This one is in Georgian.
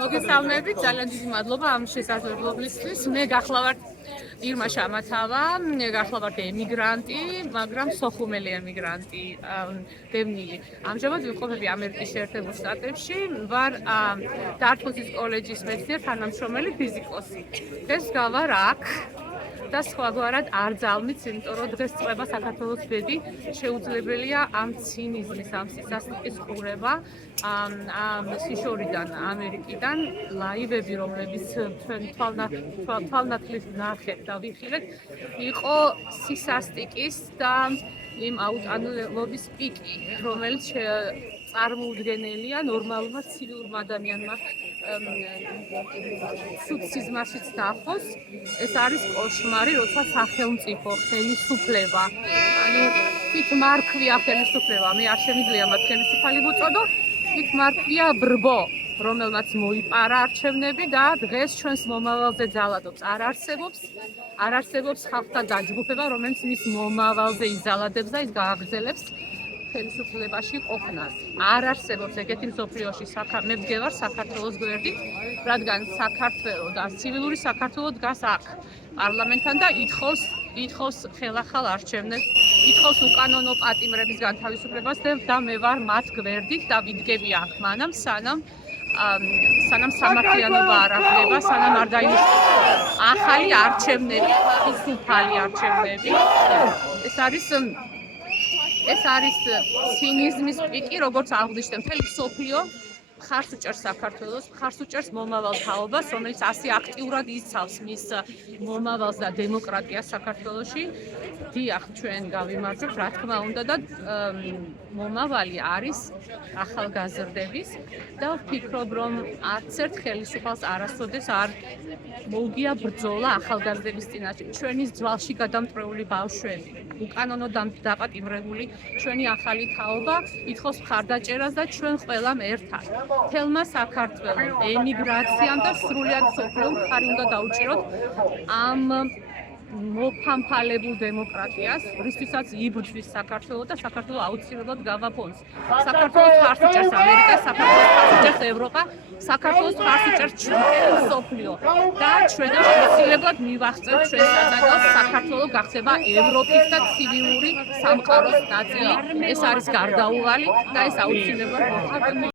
მოგესალმებით, ძალიან დიდი მადლობა ამ შესაძლებლობისთვის. მე გახლავართ ირმა შამათავა, გახლავართ ემიგრანტი, მაგრამ სოხუმელი ემიგრანტი, დევნილი. ამჟამად ვიმყოფები ამერიკის შეერთებულ შტატებში, ვარ დარტმუთის კოლეჯის მეცნიერ თანამშრომელი ფიზიკოსი. დღეს გავარ აქ და სხვაგვარად არ ძალმით, იმიტომ რომ დღეს წვება საქართველოს ბედი, შეუძლებელია ამ ცინიზმის, ამ სისასტიკის ყურება, ამ შიშორიდან, ამერიკიდან ლაივები, რომლებიც ჩვენ თვალნათლით ნახეთ და ვიხილეთ, იყო სისასტიკის და იმ აუტანლობის პიკი, რომელიც წარმოუდგენელია ნორმალურმა ცივილურმა ადამიანმა სულ სიზმარშიც ნახოს. ეს არის კოშმარი, როცა სახელმწიფო ხელისუფლება, ანუ თვით მარქვია ხელისუფლება, მე არ შემიძლია მათ ხელისუფალი ვუწოდო, თვით მარქვია ბრბო, რომელმაც მოიპარა არჩევნები და დღეს ჩვენს მომავალზე ძალადობს. არ არსებობს ხალხთა დაჯგუფება, რომელიც მის მომავალზე იზალადებს და ის გააგრძელებს ხელისუფლებაში ყოფნას. არ არსებობს ეგეთი მსოფლიოში მე ვდგევარ საქართველოს გვერდით, რადგან საქართველო და ცივილური საქართველო დგას აქ პარლამენტთან და ითხოვს ხელახალ არჩევნებს, ითხოვს უკანონო პატიმრების განთავისუფლებას და მე ვარ მათ გვერდით და ვიდგები აქ მანამ სანამ სამართლიანობა არ აღდება, სანამ არ დაინიშნოს ახალი არჩევნები, სუფალი არჩევნები. ეს არის ცინიზმის პიკი, როგორც აღვნიშნე, მთელი მსოფლიო მხარს უჭერს საქართველოს, მხარს უჭერს მომავალ თაობას, რომელიც ასე აქტიურად იცავს მის მომავალს და დემოკრატიას საქართველოში. დიახ, ჩვენ გავიმარჯვებთ, რა თქმა უნდა და მომავალი არის ახალგაზრდების და ვფიქრობ, რომ არც ერთ ხელისუფალს არასოდეს არ მოუგია ბრძოლა ახალგაზრდების წინაშე. ჩვენი ძვალში გადამტვრეული ბავშვები, უკანონო დაპატიმრებული ჩვენი ახალი თაობა ითხოვს მხარდაჭერას და ჩვენ ყველამ ერთად. თელმა საქართველოს ემიგრაციამ და სრულად მსოფლიო მხარი უნდა დაუჭიროთ ამ მოფამფალებულ დემოკრატიას, რისთვისაც იბრძვის საქართველო და საქართველო აუცილებლად გავაფონს. საქართველოს მხარს უჭერს ამერიკა, საქართველოს მხარს უჭერს ევროპა, საქართველოს მხარს უჭერს ჩვენი მსოფლიო და ჩვენ აუცილებლად მივახცევთ ჩვენ საწადოს საქართველო გახდება ევროპის და ცივილური სამყაროს ნაწილი. ეს არის გარდაუვალი და ეს აუცილებლად მოხდება.